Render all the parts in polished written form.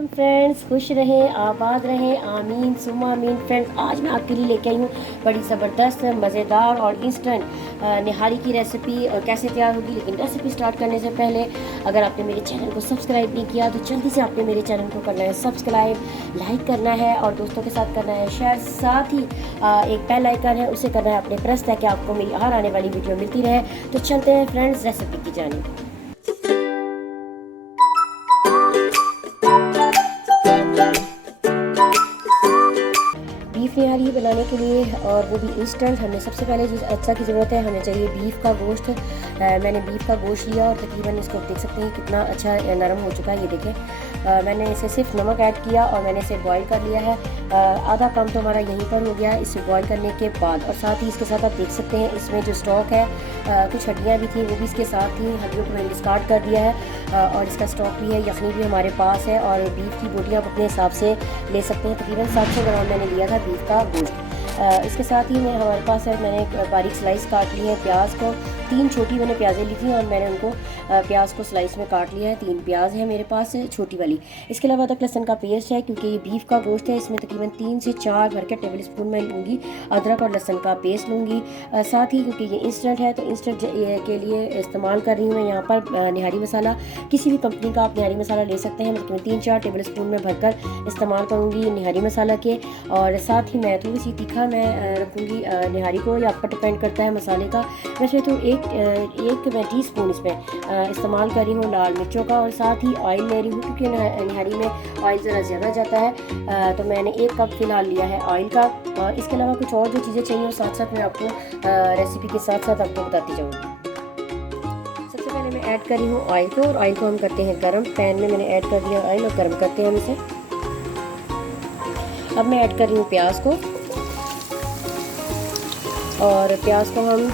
वालेकुम फ्रेंड्स, खुश रहें, आबाद रहें, आमीन सुम्मा आमीन। फ्रेंड्स, आज मैं आपके लिए लेके आई हूँ बड़ी ज़बरदस्त, मज़ेदार और इंस्टेंट निहारी की रेसिपी। और कैसे तैयार होगी, लेकिन रेसिपी स्टार्ट करने से पहले अगर आपने मेरे चैनल को सब्सक्राइब नहीं किया तो जल्दी से आपने मेरे चैनल को करना है सब्सक्राइब, लाइक करना है और दोस्तों के साथ करना है शेयर। साथ ही एक बेल आइकन है, उसे करना है अपने प्रेस, ताकि आपको मेरी हर आने वाली वीडियो मिलती रहे। तो चलते हैं फ्रेंड्स रेसिपी की जानिब। बीफ निहारी बनाने के लिए, और वो भी इंस्टेंट, हमें सबसे पहले जिस अज्जा की ज़रूरत है, हमें चाहिए बीफ का गोश्त। मैंने बीफ का गोश्त लिया और तकरीबन इसको देख सकते हैं कितना अच्छा नरम हो चुका है। ये देखें, मैंने इसे सिर्फ नमक ऐड किया और मैंने इसे बॉईल कर लिया है। आधा काम तो हमारा यहीं पर हो गया है इसे बॉईल करने के बाद। और साथ ही इसके साथ आप देख सकते हैं इसमें जो स्टॉक है, कुछ हड्डियाँ भी थी वो भी इसके साथ थी, हड्डियों को मैंने डिस्कार्ड कर दिया है। और इसका स्टॉक भी है, यखनी भी हमारे पास है, और बीफ की बोटियाँ आप अपने हिसाब से ले सकते हैं। तकरीबन 700 ग्राम मैंने लिया था बीफ का गोश्त। इसके साथ ही हमारे पास है, मैंने बारीक स्लाइस काट ली है प्याज को। 3 छोटी मैंने प्याज़ें ली थी और मैंने उनको प्याज को स्लाइस में काट लिया है। 3 प्याज है मेरे पास छोटी वाली। इसके अलावा अदरक लहसुन का पेस्ट है, क्योंकि ये बीफ का गोश्त है, इसमें तकरीबन 3 से 4 भर के टेबल स्पून मैं लूँगी अदरक और लहसुन का पेस्ट लूँगी। साथ ही क्योंकि ये इंस्टेंट है तो इंस्टेंट के लिए इस्तेमाल कर रही हूँ मैं यहाँ पर निहारी मसाला। किसी भी कंपनी का आप निहारी मसाला ले सकते हैं, मतलब 3-4 टेबल स्पून में भरकर इस्तेमाल करूँगी निहारी मसाला के। और साथ ही मैं थोड़ी सी तीखा मैं रखूँगी निहारी को, या आपका डिपेंड करता है मसाले का। वैसे तो एक मैं टीस्पून इसमें इस्तेमाल कर रही हूँ लाल मिर्चों का। और साथ ही ऑयल ले रही हूँ, क्योंकि निहारी में ऑयल ज़रा ज़्यादा जाता है, तो मैंने 1 कप फिलहाल लिया है ऑयल का। और इसके अलावा कुछ और जो चीज़ें चाहिए और साथ साथ मैं आपको रेसिपी के साथ साथ आपको बताती जाऊँगी। सबसे पहले मैं ऐड कर रही हूँ ऑयल को, और ऑयल को हम करते हैं गर्म। पैन में मैंने ऐड कर दिया ऑयल और गर्म करते हैं हम इसे। अब मैं ऐड कर रही हूँ प्याज को, और प्याज को हम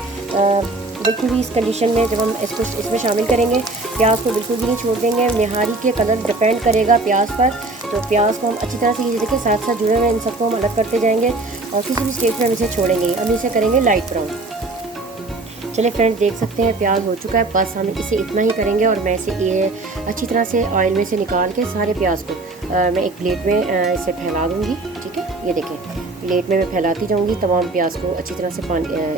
बिल्कुल भी इस कंडीशन में जब हम इसको इसमें शामिल करेंगे, प्याज को बिल्कुल भी नहीं छोड़ देंगे। निहारी के कलर डिपेंड करेगा प्याज पर, तो प्याज को हम अच्छी तरह से, ये देखिए साथ साथ जुड़े हुए इन सबको हम अलग करते जाएंगे और किसी भी स्टेज में हम इसे छोड़ेंगे। हम इसे करेंगे लाइट ब्राउन। चलिए फ्रेंड्स, देख सकते हैं प्याज हो चुका है, बस हम इसे इतना ही करेंगे। और मैं इसे ये अच्छी तरह से ऑयल में से निकाल के सारे प्याज को मैं एक प्लेट में इसे फैला दूँगी। ठीक है, ये देखें प्लेट में मैं फैलाती जाऊँगी तमाम प्याज को अच्छी तरह से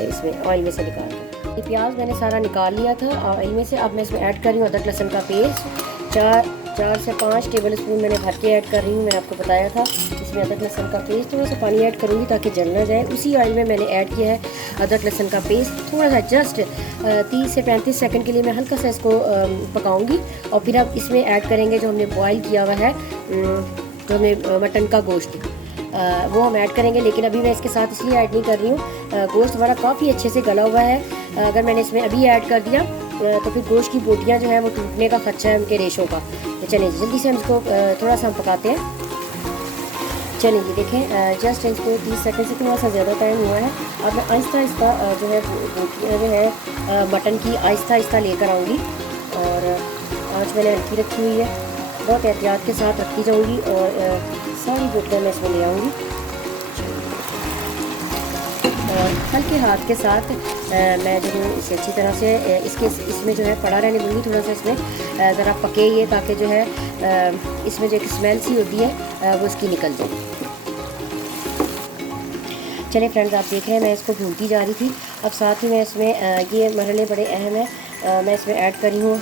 इसमें ऑयल में से निकाल कर। ये प्याज मैंने सारा निकाल लिया था ऑयल में से। अब मैं इसमें ऐड कर रही हूँ अदरक लहसुन का पेस्ट। 4 से 5 टेबल स्पून मैंने भर के ऐड कर रही हूँ। मैंने आपको बताया था इसमें अदरक लहसुन का पेस्ट, थोड़ा सा पानी ऐड करूँगी ताकि जल ना जाए। उसी ऑयल में मैंने ऐड किया है अदरक लहसुन का पेस्ट। थोड़ा सा जस्ट 30 से 35 सेकंड के लिए मैं हल्का सा इसको पकाऊंगी। और फिर अब इसमें ऐड करेंगे जो हमने बॉयल किया हुआ है, जो हमने मटन का गोश्त, वो हम ऐड करेंगे। लेकिन अभी मैं इसके साथ इसलिए ऐड नहीं कर रही हूँ, गोश्त हमारा काफ़ी अच्छे से गला हुआ है। अगर मैंने इसमें अभी ऐड कर दिया तो फिर गोश्त की बोटियाँ जो है वो टूटने का खर्चा है उनके रेशों का। तो चलिए जल्दी से हम इसको थोड़ा सा हम पकाते हैं। चलिए जी देखें, जस्ट इसको 30 सेकंड से थोड़ा सा ज़्यादा टाइम हुआ है। अब मैं आहिस्ता आहिस्ता जो है बोटियाँ जो है मटन की आहिस्ता आहिस्ता लेकर आऊँगी। और आँच मैंने हल्की रखी हुई है, बहुत एहतियात के साथ रखी जाऊँगी और सारी बोटियाँ मैं इसमें ले आऊँगी। और हल्के हाथ के साथ मैं जो हूँ इसे अच्छी तरह से इसमें जो है पड़ा रहने दूँगी। थोड़ा सा इसमें ज़रा पके ये, ताकि जो है इसमें जो एक स्मेल सी होती है वो इसकी निकल जाए। चलिए फ्रेंड्स, आप देख रहे हैं मैं इसको भूनती जा रही थी। अब साथ ही मैं इसमें ये मरहले बड़े अहम हैं, मैं इसमें ऐड करी हूँ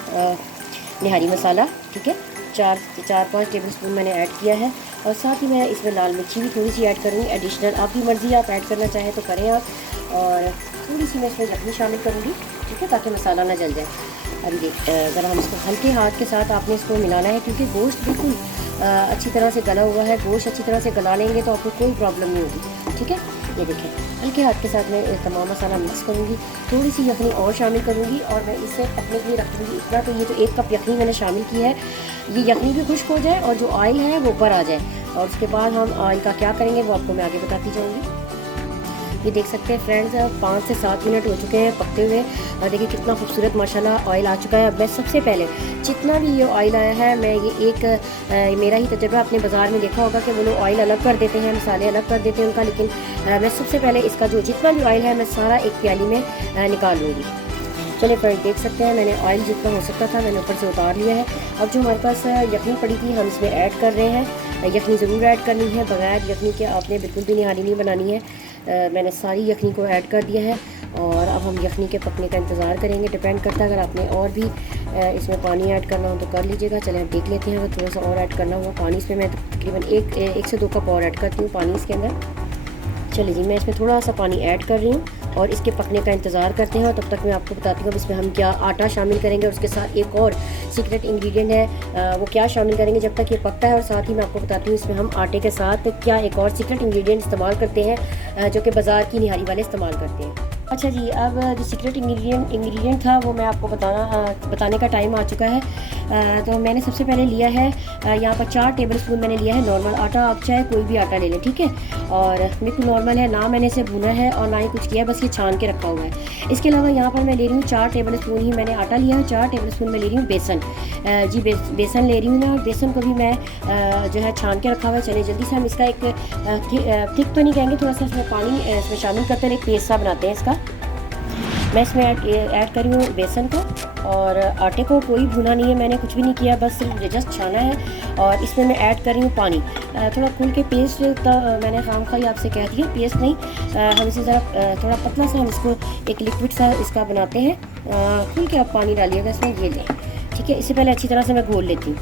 निहारी मसाला। ठीक है, 4-5 टेबल स्पून मैंने ऐड किया है। और साथ ही मैं इसमें लाल मिर्ची भी थोड़ी सी ऐड करूँगी एडिशनल, आपकी मर्ज़ी, आप ऐड करना चाहें तो करें आप। और थोड़ी सी मैं इसमें यखनी शामिल करूँगी, ठीक है, ताकि मसाला ना जल जाए। अभी ज़रा हम इसको हल्के हाथ के साथ आपने इसको मिलाना है, क्योंकि गोश्त बिल्कुल अच्छी तरह से गला हुआ है। गोश्त अच्छी तरह से गला लेंगे तो आपको कोई प्रॉब्लम नहीं होगी। ठीक है, ये देखें हल्के हाथ के साथ मैं तमाम मसाला मिक्स करूँगी। थोड़ी सी यखनी और शामिल करूँगी और मैं इसे पकने के लिए रखूँगी इतना। तो ये तो 1 कप यखनी मैंने शामिल की है, ये यखनी भी खुश्क हो जाए और जो ऑयल है वो ऊपर आ जाए। और उसके बाद हम ऑयल का क्या करेंगे वो आपको मैं आगे बताती जाऊँगी। ये देख सकते हैं फ्रेंड्स, 5 से 7 मिनट हो चुके हैं पकते हुए। और देखिए कितना खूबसूरत माशाल्लाह ऑयल आ चुका है। अब मैं सबसे पहले जितना भी ये ऑयल आया है, मैं ये मेरा ही तजुर्बा, अपने बाज़ार में देखा होगा कि वो लोग ऑयल अलग कर देते हैं, मसाले अलग कर देते हैं उनका, लेकिन मैं सबसे पहले इसका जो जितना भी ऑयल है मैं सारा एक प्याली में निकाल लूँगी। चलिए फ्रेंड देख सकते हैं मैंने ऑयल जितना हो सकता था मैंने ऊपर से उतार लिया है। अब जो हमारे पास यखनी पड़ी थी हम इसमें ऐड कर रहे हैं। यखनी ज़रूर ऐड करनी है, बगैर यखनी के आपने बिल्कुल भी निहारी नहीं बनानी है। मैंने सारी यखनी को ऐड कर दिया है और अब हम यखनी के पकने का इंतज़ार करेंगे। डिपेंड करता है, अगर आपने और भी इसमें पानी ऐड करना हो तो कर लीजिएगा। चलें अब देख लेते हैं अगर थोड़ा सा और ऐड करना हुआ पानी। इसमें मैं तकरीबन एक से 2 कप और ऐड करती हूँ पानी इसके अंदर। चलिए जी, मैं इसमें थोड़ा सा पानी ऐड कर रही हूँ और इसके पकने का इंतज़ार करते हैं। और तब तक मैं आपको बताती हूँ अब इसमें हम क्या आटा शामिल करेंगे और उसके साथ एक और सीक्रेट इंग्रेडिएंट है वो क्या शामिल करेंगे जब तक ये पकता है। और साथ ही मैं आपको बताती हूँ इसमें हम आटे के साथ क्या एक और सीक्रेट इंग्रेडिएंट इस्तेमाल करते हैं जो कि बाज़ार की निहारी वाले इस्तेमाल करते हैं। अच्छा जी, अब जो सीक्रेट इंग्रेडिएंट था वो मैं आपको बताने का टाइम आ चुका है। तो मैंने सबसे पहले लिया है यहाँ पर 4 टेबल स्पून मैंने लिया है नॉर्मल आटा। आप चाहे कोई भी आटा ले लें, ठीक है। और बिल्कुल नॉर्मल है, ना मैंने इसे भुना है और ना ही कुछ किया है, बस ये छान के रखा हुआ है। इसके अलावा यहाँ पर मैं ले रही हूँ 4 टेबल स्पून ही मैंने आटा लिया है। 4 टेबल स्पून मैं ले रही हूँ बेसन। जी बेसन ले रही हूँ ना, और बेसन को भी मैं जो है छान के रखा हुआ है। चलिए जल्दी से हम इसका एक थिक तो नहीं कहेंगे, थोड़ा सा इसमें पानी इसमें शामिल करते हैं, एक पेस्ट सा बनाते हैं इसका। मैं इसमें ऐड कर रही हूँ बेसन को, और आटे को कोई भुना नहीं है, मैंने कुछ भी नहीं किया, बस सिर्फ जस्ट छाना है। और इसमें मैं ऐड कर रही हूँ पानी। थोड़ा खुल के पेस्ट मैंने खामखा ही आपसे कह दिया, पेस्ट नहीं, हम इसे ज़रा थोड़ा पतला सा हम इसको एक लिक्विड सा इसका बनाते हैं। खुल के आप पानी डालिएगा इसमें, ये लें, ठीक है। इससे पहले अच्छी तरह से मैं घोल लेती हूँ।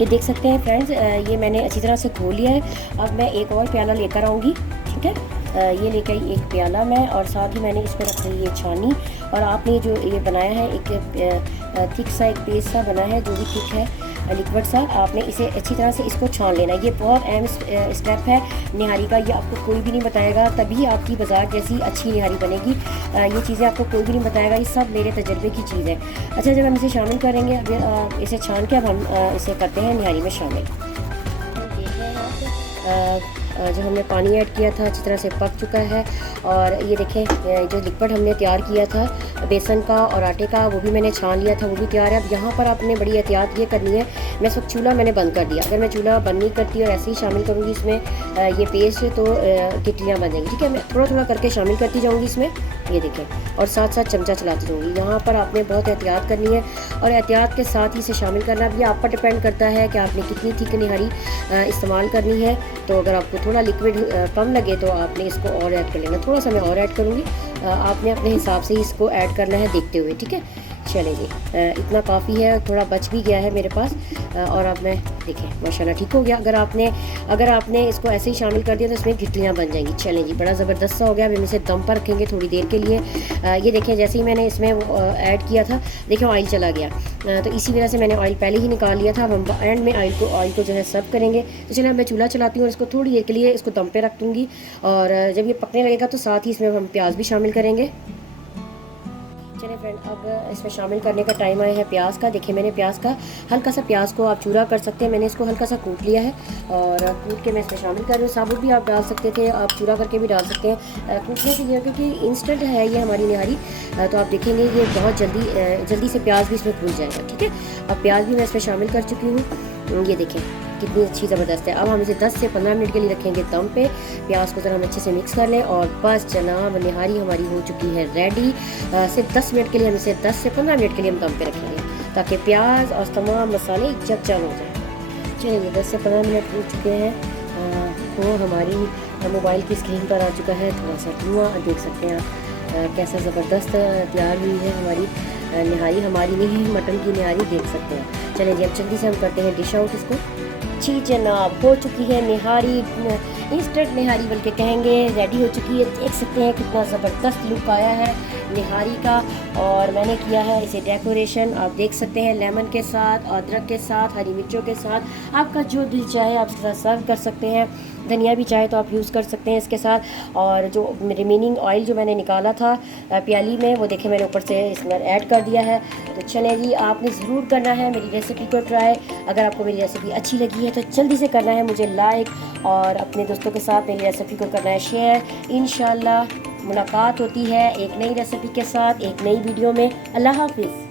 ये देख सकते हैं फ्रेंड्स, ये मैंने अच्छी तरह से घोल लिया है। अब मैं एक और प्याला लेकर आऊँगी, ठीक है। ये लेकर आई एक प्याला मैं, और साथ ही मैंने इसमें रख ली ये छानी। और आपने जो ये बनाया है एक थिक सा एक पेस्ट सा बना है, जो भी थिक है लिक्विड सा, आपने इसे अच्छी तरह से इसको छान लेना है। ये बहुत अहम स्टेप है निहारी का, ये आपको कोई भी नहीं बताएगा, तभी आपकी बाज़ार जैसी अच्छी निहारी बनेगी। ये चीज़ें आपको कोई भी नहीं बताएगा, ये सब मेरे तजर्बे की चीज़ है। अच्छा, जब हम इसे शामिल करेंगे, अब इसे छान के अब हम इसे करते हैं निहारी में शामिल। जो हमने पानी ऐड किया था अच्छी तरह से पक चुका है। और ये देखें, जो लिक्विड हमने तैयार किया था बेसन का और आटे का, वो भी मैंने छान लिया था, वो भी तैयार है। अब यहाँ पर आपने बड़ी एहतियात ये करनी है, मैं इस वक्त चूल्हा मैंने बंद कर दिया। अगर मैं चूल्हा बंद नहीं करती और ऐसे ही शामिल करूँगी इसमें ये पेस्ट, तो किटलियाँ बन जाएंगी, ठीक है। मैं थोड़ा थोड़ा करके शामिल करती जाऊँगी इसमें, ये देखें, और साथ साथ चमचा चलाती जाऊँगी। यहाँ पर आपने बहुत एहतियात करनी है और एहतियात के साथ ही इसे शामिल करना भी आप पर डिपेंड करता है कि आपने कितनी थिक निहारी इस्तेमाल करनी है। तो अगर आपको थोड़ा लिक्विड कम लगे तो आपने इसको और ऐड कर लेना। थोड़ा सा मैं और ऐड करूँगी, आपने अपने हिसाब से इसको ऐड करना है देखते हुए, ठीक है। चले जी, इतना काफ़ी है, थोड़ा बच भी गया है मेरे पास। और अब मैं देखें माशाल्लाह ठीक हो गया। अगर आपने इसको ऐसे ही शामिल कर दिया तो इसमें गिटलियाँ बन जाएंगी। चलें जी, बड़ा ज़बरदस्त सा हो गया। अब हम इसे दम पर रखेंगे थोड़ी देर के लिए। ये देखें, जैसे ही मैंने इसमें ऐड किया था, देखें ऑयल चला गया, तो इसी वजह से मैंने ऑयल पहले ही निकाल लिया था। अब हम एंड में ऑयल को जो है सर्व करेंगे। तो चलिए मैं चूल्हा चलाती हूँ और इसको थोड़ी देर के लिए इसको दम पे रख दूँगी। और जब ये पकने लगेगा तो साथ ही इसमें हम प्याज भी शामिल करेंगे। चलिए फ्रेंड, अब इसमें शामिल करने का टाइम आया है प्याज का। देखिए मैंने प्याज का हल्का सा, प्याज को आप चूरा कर सकते हैं, मैंने इसको हल्का सा कूट लिया है और कूट के मैं इसमें शामिल कर रही हूँ। साबुत भी आप डाल सकते थे, आप चूरा करके भी डाल सकते हैं। कूटने से ये क्योंकि इंस्टेंट है ये हमारी निहारी, तो आप देखेंगे ये बहुत जल्दी से प्याज भी इसमें भून जाएगा, ठीक है। अब प्याज भी मैं इसमें शामिल कर चुकी हूँ, ये देखें कितनी अच्छी ज़बरदस्त है। अब हम इसे 10 से 15 मिनट के लिए रखेंगे दम पे। प्याज को ज़रा हम अच्छे से मिक्स कर लें और बस जनाब निहारी हमारी हो चुकी है रेडी। सिर्फ 10 मिनट के लिए हम इसे 10 से 15 मिनट के लिए हम दम पे रखेंगे ताकि प्याज और तमाम मसाले एक जगह हो जाए। चलिए 10 से 15 मिनट हो चुके हैं, तो हमारी मोबाइल की स्क्रीन पर आ चुका है थोड़ा सा धुआं, देख सकते हैं आप कैसा ज़बरदस्त तैयार हुई है हमारी निहारी। हमारी नहीं, मटन की निहारी, देख सकते हैं। चलिए जी, अब जल्दी से हम करते हैं डिश आउट इसको। जी जनाब, हो चुकी है निहारी, इंस्टेंट निहारी बल्कि कहेंगे, रेडी हो चुकी है। देख सकते हैं कितना ज़बरदस्त लुक आया है निहारी का। और मैंने किया है इसे डेकोरेशन, आप देख सकते हैं, लेमन के साथ, अदरक के साथ, हरी मिर्चों के साथ, आपका जो दिल चाहे आप इसके साथ सर्व कर सकते हैं। धनिया भी चाहे तो आप यूज़ कर सकते हैं इसके साथ। और जो रिमेनिंग ऑयल जो मैंने निकाला था प्याली में, वो देखें मैंने ऊपर से इसमें ऐड कर दिया है। तो चले जी, आपने ज़रूर करना है मेरी रेसिपी को ट्राई। अगर आपको मेरी रेसिपी अच्छी लगी है तो जल्दी से करना है मुझे लाइक, और अपने दोस्तों के साथ मेरी रेसिपी को करना है शेयर। इंशाल्लाह मुलाकात होती है एक नई रेसिपी के साथ, एक नई वीडियो में। अल्लाह हाफिज़।